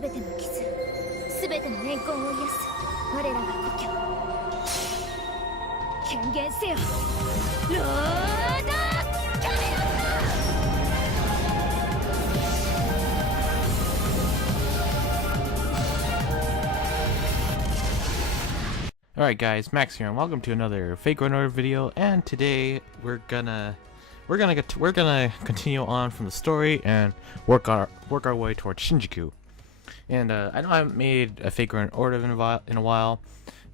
全ての傷、全ての怨恨を癒す我らが故郷。権限せよ、ロードキャメロット。 Alright guys, Max here and welcome to another Fate Extra video, and today we're gonna continue on from the story and work our way towards Shinjuku. And I know I haven't made a Fate Extra in a while,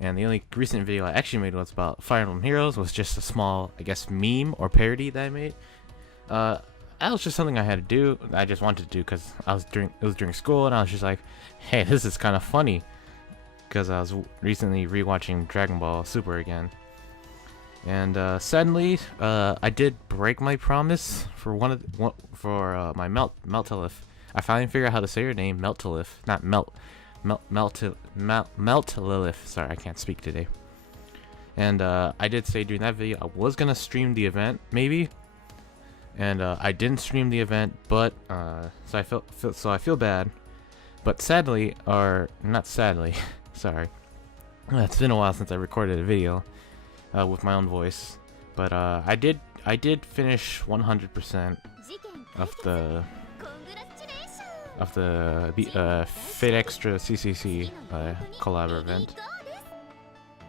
and the only recent video I actually made was about Fire Emblem Heroes, was just a small, I guess, meme or parody that I made. That was just something I had to do. I just wanted to do because it was during school, and I was just like, hey, this is kind of funny. Because I was recently rewatching Dragon Ball Super again, and sadly, I did break my promise for my Meltalith. I finally figured out how to say your name, Meltalith, not Meltalith. Sorry, I can't speak today. And I did say during that video I was gonna stream the event, maybe, and I didn't stream the event, but so I feel bad, but sadly, or not sadly. Sorry, it's been a while since I recorded a video with my own voice, but I did finish 100% of the Fate Extra CCC Collab event,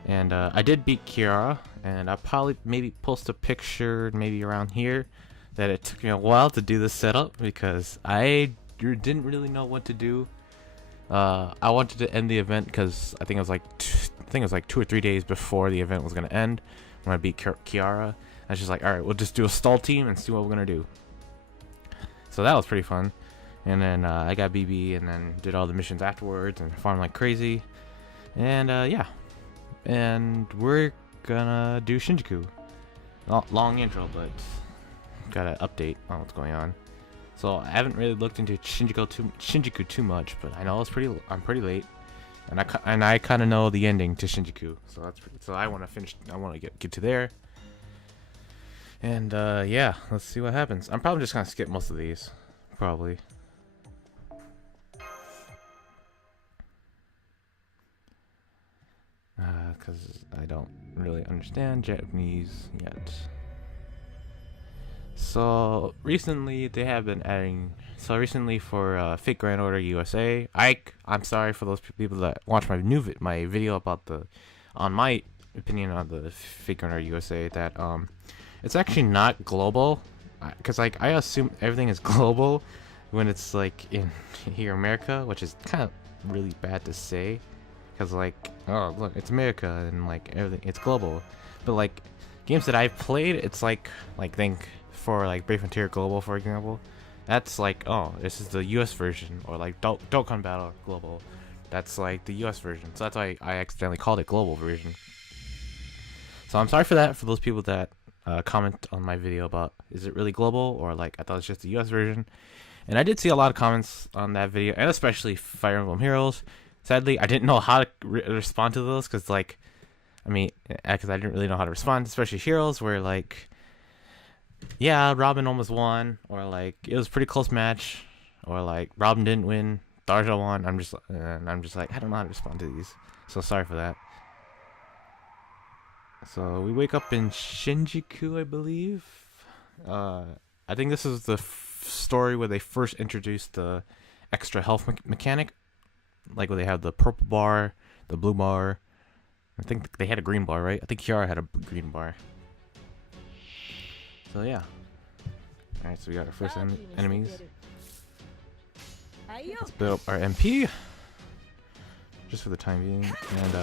and I did beat Kiara, and I'll probably maybe post a picture maybe around here that it took me a while to do this setup because I didn't really know what to do. I wanted to end the event because I think it was like 2 or 3 days before the event was gonna end when I beat Kiara. I was just like, all right, we'll just do a stall team and see what we're gonna do. So that was pretty fun. And then I got BB and then did all the missions afterwards and farmed like crazy. And yeah, and we're gonna do Shinjuku. Long intro, but got an update on what's going on. So I haven't really looked into Shinjuku too much, but I know I'm pretty late, and I kind of know the ending to Shinjuku. So I want to finish. I want to get to there. And yeah, let's see what happens. I'm probably just gonna skip most of these, probably. Because I don't really understand Japanese yet. So recently they have been adding. So recently for Fate Grand Order USA, I'm sorry for those people that watch my my video about my opinion on the Fate Grand Order USA, that it's actually not global, because like I assume everything is global when it's like in here in America, which is kind of really bad to say, because like, oh look, it's America and like everything, it's global. But like games that I've played, it's like think for like Brave Frontier Global, for example, that's like, oh, this is the US version, or like Dokkan Battle Global, that's like the US version. So that's why I accidentally called it global version. So I'm sorry for that, for those people that comment on my video about, is it really global, or like I thought it's just the US version. And I did see a lot of comments on that video, and especially Fire Emblem Heroes. Sadly, I didn't know how to respond to those, because like, I mean, because I didn't really know how to respond, especially Heroes, where like, yeah, Robin almost won, or like it was a pretty close match, or like Robin didn't win, Darja won. I'm just like, I don't know how to respond to these, so sorry for that. So we wake up in Shinjuku, I believe. I think this is the story where they first introduced the extra health mechanic, like where they have the purple bar, the blue bar. I think they had a green bar, right? I think Kiara had a green bar. So yeah. Alright, so we got our first enemies. Let's build up our MP, just for the time being. And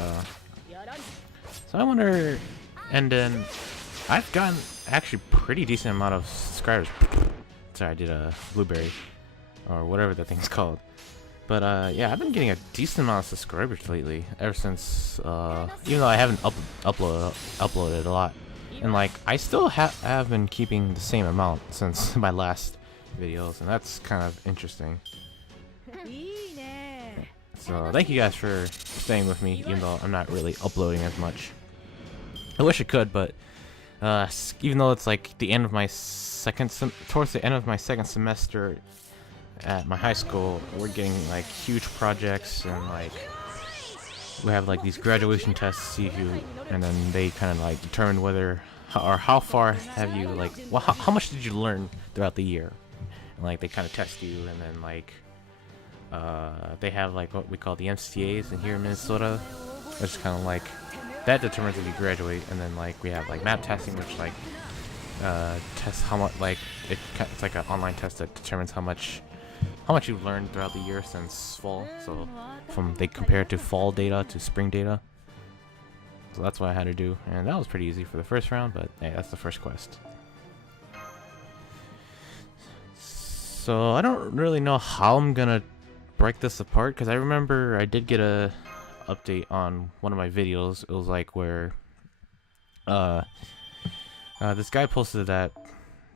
so I wonder, and then I've gotten actually pretty decent amount of subscribers. Sorry, I did a blueberry, or whatever that thing's called. But yeah, I've been getting a decent amount of subscribers lately, ever since, even though I haven't uploaded a lot. And like, I still have been keeping the same amount since my last videos, and that's kind of interesting. So thank you guys for staying with me, even though I'm not really uploading as much. I wish I could, but even though it's like the end of my towards the end of my second semester at my high school, we're getting like huge projects, and like we have like these graduation tests to see if you, and then they kind of like determine whether or how far have you like, well, how much did you learn throughout the year, and like they kind of test you, and then like they have like what we call the MCAs in here in Minnesota, which is kind of like that determines if you graduate, and then like we have like map testing, which like tests how much, like it's like an online test that determines how much you've learned throughout the year since fall. So they compare it to fall data to spring data. So that's what I had to do, and that was pretty easy for the first round, but hey, that's the first quest. So I don't really know how I'm gonna break this apart, because I remember I did get a update on one of my videos. It was like where this guy posted that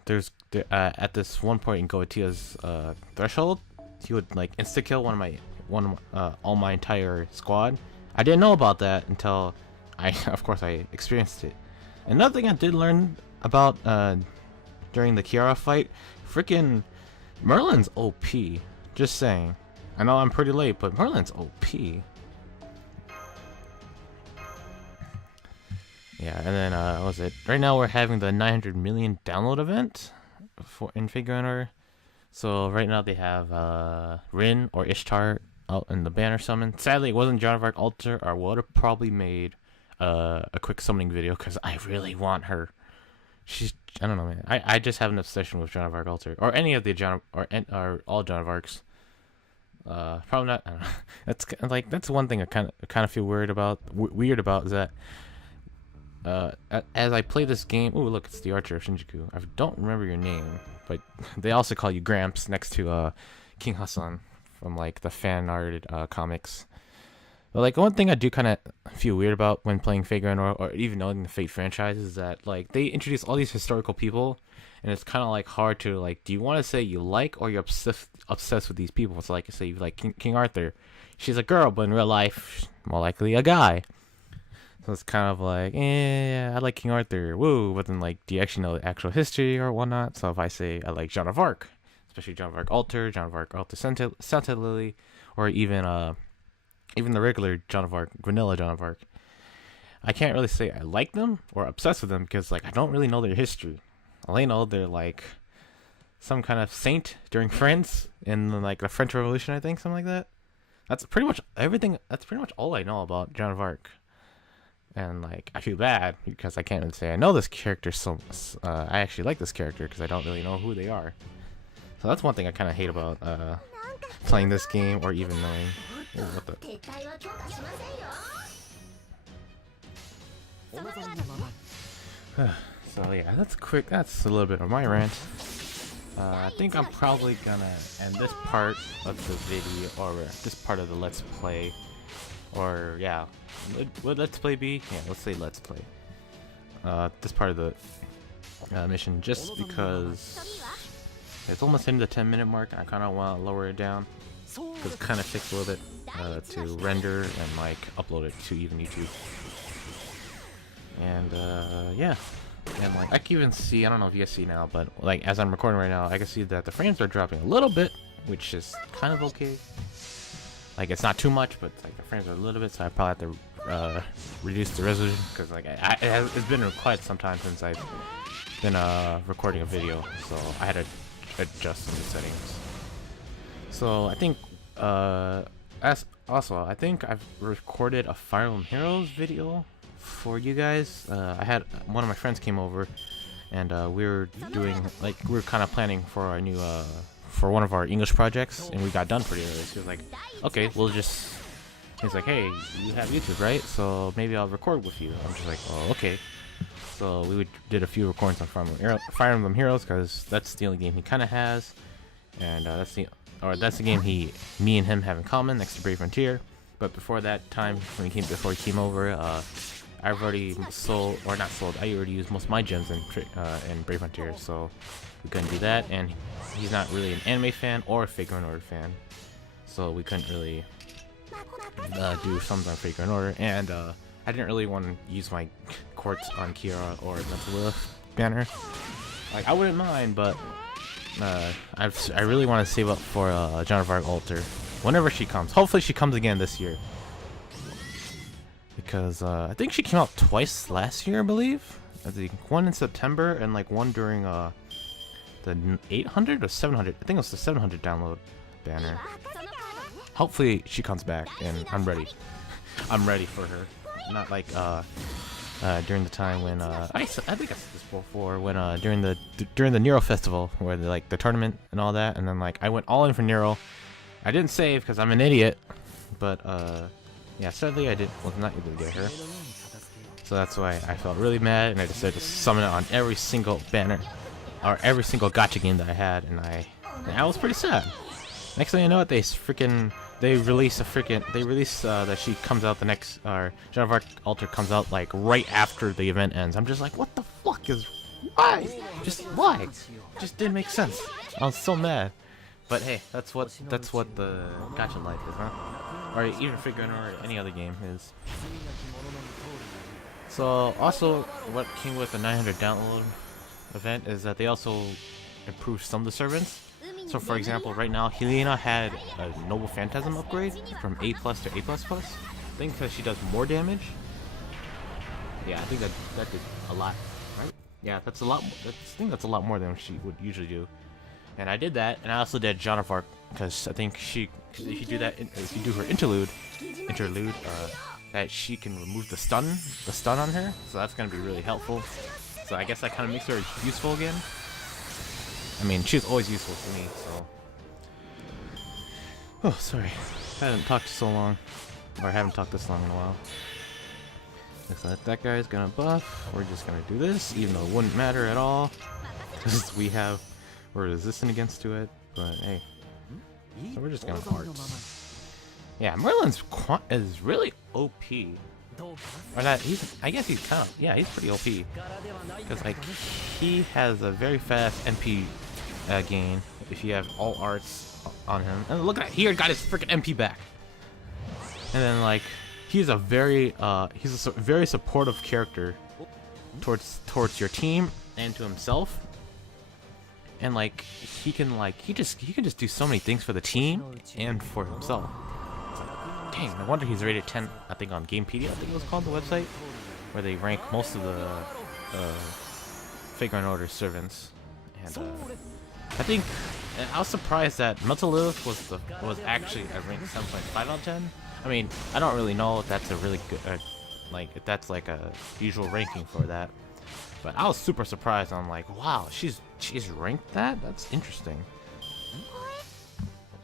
there's at this one point in Goatia's threshold, he would like insta kill all my entire squad. I didn't know about that until of course I experienced it. Another thing I did learn about during the Kiara fight, freaking Merlin's OP. Just saying. I know I'm pretty late, but Merlin's OP. Yeah, and then what was it? Right now we're having the 900 million download event in Fate Grand Order. So right now they have Rin or Ishtar out in the banner summon. Sadly, it wasn't Joan of Arc Altar, or would have probably made a quick summoning video, because I really want her. I don't know, man. I just have an obsession with Joan of Arc Altar, or any of the or all Joan of Arcs. Probably not. I don't know. That's one thing I kind of feel weird about is that as I play this game. Oh, look, it's the Archer of Shinjuku. I don't remember your name, but they also call you Gramps next to King Hassan from like the fan art comics. But like one thing I do kind of feel weird about when playing Fate Grand Order, or even knowing the Fate franchise, is that like they introduce all these historical people, and it's kind of like hard to like, do you want to say you like, or you're obsessed with these people? It's like, say you like King Arthur, she's a girl, but in real life more likely a guy. So it's kind of like, I like King Arthur, woo, but then like, do you actually know the actual history or whatnot? So if I say I like Joan of Arc, especially Joan of Arc Altar, Joan of Arc Altar Santa Lily, or even the regular Joan of Arc, vanilla Joan of Arc, I can't really say I like them or obsessed with them, because like I don't really know their history. I only know they're like some kind of saint during France in like the French Revolution, I think, something like that. That's pretty much everything. That's pretty much all I know about Joan of Arc. And like I feel bad because I can't really say I know this character, so I actually like this character, because I don't really know who they are. So that's one thing I kind of hate about playing this game, or even knowing. Ooh, what the? So yeah, that's quick. That's a little bit of my rant. I think I'm probably gonna end this part of the video, or this part of the Let's Play, or yeah, would Let's Play be? Yeah, let's say Let's Play. This part of the mission, just because it's almost hitting the 10-minute mark. I kind of want to lower it down, because it kind of takes a little bit to render and like upload it to even YouTube. And yeah, and like I can even see, I don't know if you guys see now, but like as I'm recording right now, I can see that the frames are dropping a little bit, which is kind of okay. Like it's not too much, but like the frames are a little bit, so I probably have to reduce the resolution, because like it's been quite some time since I've been recording a video, so I had to adjust some settings. So I think I think I've recorded a Fire Emblem Heroes video for you guys. I had one of my friends came over, and we were kind of planning for our new for one of our English projects, and we got done pretty early. So he was like, okay, he's like, hey, you have YouTube, right? So maybe I'll record with you. I'm just like, oh, okay. So we did a few recordings on Fire Emblem Heroes, because that's the only game he kind of has, and that's the game me and him have in common, next to Brave Frontier. But before that time, before he came over, I've already sold, or not sold, I already used most of my gems in Brave Frontier, so we couldn't do that. And he's not really an anime fan or a Fate Grand Order fan, so we couldn't really do something on Fate Grand Order. And I didn't really want to use my quartz on Kiara or the Lilith banner. Like I wouldn't mind, but I really want to save up for Joan of Arc Alter whenever she comes. Hopefully she comes again this year. Because I think she came out twice last year, I believe. I think one in September and like one during the 800 or 700. I think it was the 700 download banner. Hopefully she comes back and I'm ready. I'm ready for her. Not like during the time when I think I said this before, when during the Nero festival where the tournament and all that, and then like I went all in for Nero. I didn't save because I'm an idiot, but yeah, sadly I was not able to get her. So that's why I felt really mad, and I decided to summon it on every single banner or every single gacha game that I had, and I was pretty sad. Next thing I know, they release that she comes out the next, or Joan of Arc Alter comes out like right after the event ends. I'm just like, what the fuck is, why? Why? Just didn't make sense. I was so mad. But hey, that's what the gacha life is, huh? Or even figuring or any other game is. So also, what came with the 900 download event is that they also improved some of the servants. So for example, right now, Helena had a Noble Phantasm upgrade from A+ to A++. I think because she does more damage. Yeah, I think that did a lot, right? Yeah, that's a lot. I think that's a lot more than she would usually do. And I did that, and I also did Joan of Arc because I think if you do that, if you do her interlude, that she can remove the stun on her. So that's gonna be really helpful. So I guess that kind of makes her useful again. I mean, she's always useful to me, so. Oh, sorry. I haven't talked so long. Or I haven't talked this long in a while. Looks like that guy's gonna buff. We're just gonna do this, even though it wouldn't matter at all. Because we're resistant against to it, but hey. So we're just gonna hearts. Yeah, Merlin's is really OP. Or not, I guess he's kind of, yeah, he's pretty OP. Because, like, he has a very fast NP gain if you have all arts on him. And look at that, he got his freaking MP back. And then, like, he's a very supportive character towards your team and to himself. And, like, he can just do so many things for the team and for himself. Dang, no wonder he's rated 10, I think, on Gamepedia, I think it was called, the website, where they rank most of the Fate Grand Order servants. And I think I was surprised that Mental Lilith was actually a rank 7.5 out of 10. I mean, I don't really know if that's a really good, if that's like a usual ranking for that. But I was super surprised. I'm like, wow, she's ranked that? That's interesting.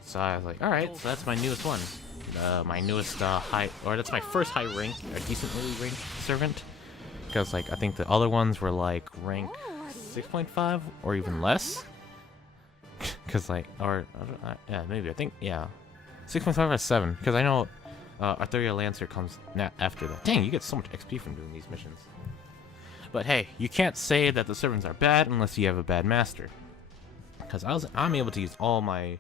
So I was like, all right, so that's my newest one. My newest that's my first high rank, or decently ranked servant. Because like I think the other ones were like rank 6.5 or even less. Because like, yeah, maybe I think 6.5 or 7. Because I know Arthuria Lancer comes after that. Dang, you get so much XP from doing these missions. But hey, you can't say that the servants are bad unless you have a bad master. Because I'm able to use all my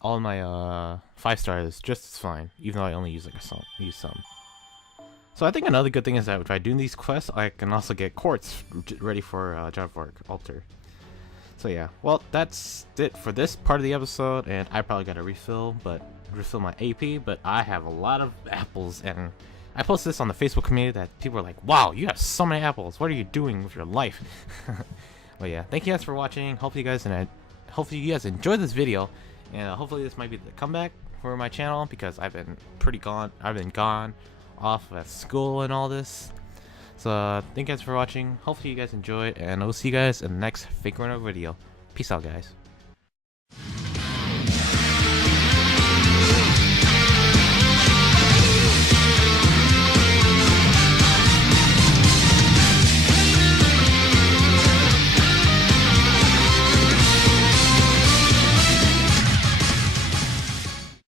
5 stars just as fine, even though I only use like some. So I think another good thing is that by doing these quests, I can also get quartz ready for Joan of Arc Alter. So yeah, well, that's it for this part of the episode, and I probably gotta refill my AP, but I have a lot of apples, and I posted this on the Facebook community that people are like, wow, you have so many apples, what are you doing with your life? Well yeah, thank you guys for watching. Hopefully you guys enjoyed this video, and hopefully this might be the comeback for my channel, because I've been gone off at school and all this. So thank you guys for watching. Hopefully you guys enjoyed, and I'll see you guys in the next Fate Runner video. Peace out, guys.